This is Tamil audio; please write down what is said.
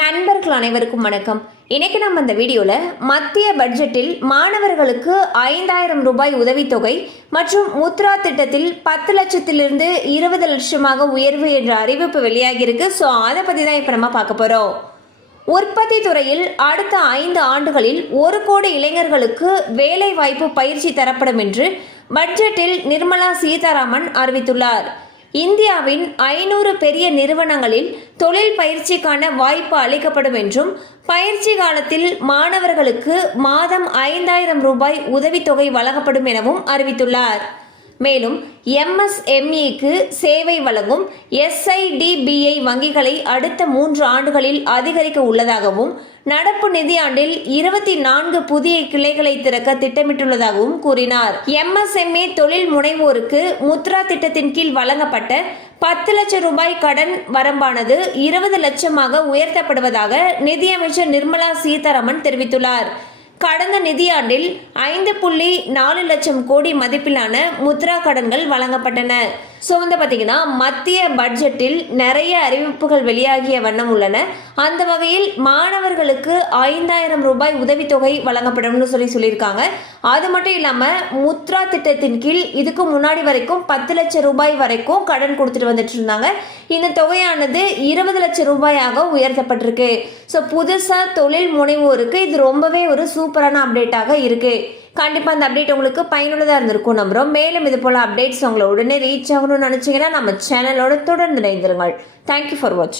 நண்பர்கள் அனைவருக்கும் வணக்கம். இன்னைக்கு நம்ம இந்த வீடியோவில் மத்திய பட்ஜெட்டில் மாணவர்களுக்கு ஐந்தாயிரம் ரூபாய் உதவித்தொகை மற்றும் முத்ரா திட்டத்தில் பத்து லட்சத்திலிருந்து இருபது லட்சமாக உயர்வு என்ற அறிவிப்பு வெளியாகியிருக்கு. ஸோ அதை பற்றி தான் இப்போ நம்ம பார்க்க போகிறோம் உற்பத்தி துறையில் அடுத்த ஐந்து ஆண்டுகளில் ஒரு கோடி இளைஞர்களுக்கு வேலை வாய்ப்பு பயிற்சி தரப்படும் என்று பட்ஜெட்டில் நிர்மலா சீதாராமன் அறிவித்துள்ளார். இந்தியாவின் ஐநூறு பெரிய நிறுவனங்களில் தொழில் பயிற்சிக்கான வாய்ப்பு அளிக்கப்படும் என்றும் பயிற்சி காலத்தில் மாணவர்களுக்கு மாதம் ஐந்தாயிரம் ரூபாய் உதவித்தொகை வழங்கப்படும் எனவும் அறிவித்துள்ளார். மேலும் எம்எஸ்எம்இக்கு சேவை வழங்கும் எஸ்ஐடிபிஐ வங்கிகளை அடுத்த மூன்று ஆண்டுகளில் அதிகரிக்க உள்ளதாகவும் நடப்பு நிதியாண்டில் இருபத்தி நான்கு புதிய கிளைகளை திறக்க திட்டமிட்டுள்ளதாகவும் கூறினார். எம்எஸ்எம்ஏ தொழில் முனைவோருக்கு முத்ரா திட்டத்தின் கீழ் வழங்கப்பட்ட பத்து லட்சம் ரூபாய் கடன் வரம்பானது இருபது லட்சமாக உயர்த்தப்படுவதாக நிதியமைச்சர் நிர்மலா சீதாராமன் தெரிவித்துள்ளார். கடந்த நிதியாண்டில் ஐந்து புள்ளி நாலு லட்சம் கோடி மதிப்பிலான முத்ரா கடன்கள் வழங்கப்பட்டன. ஸோ வந்து பார்த்தீங்கன்னா மத்திய பட்ஜெட்டில் நிறைய அறிவிப்புகள் வெளியாகிய வண்ணம் உள்ளன. அந்த வகையில் மாணவர்களுக்கு ஐந்தாயிரம் ரூபாய் உதவித்தொகை வழங்கப்படும்னு சொல்லி சொல்லியிருக்காங்க. அது மட்டும் இல்லாமல் முத்ரா திட்டத்தின் கீழ் இதுக்கு முன்னாடி வரைக்கும் பத்து லட்சம் ரூபாய் வரைக்கும் கடன் கொடுத்துட்டு வந்துட்டு இருந்தாங்க. இந்த தொகையானது இருபது லட்சம் ரூபாயாக உயர்த்தப்பட்டிருக்கு. ஸோ புதுசாக தொழில் முனைவோருக்கு இது ரொம்பவே ஒரு சூப்பரான அப்டேட்டாக இருக்குது கண்டிப்பாக அந்த அப்டேட் உங்களுக்கு பயனுள்ளதாக இருந்திருக்கும் நம்புகிறோம் மேலும் இது போல் அப்டேட்ஸ் உங்களை உடனே ரீச் ஆகணும்னு நினச்சிங்கன்னா நம்ம சேனலோட தொடர்ந்து இணைந்திருங்கள். தேங்க்யூ ஃபார் வாட்சிங்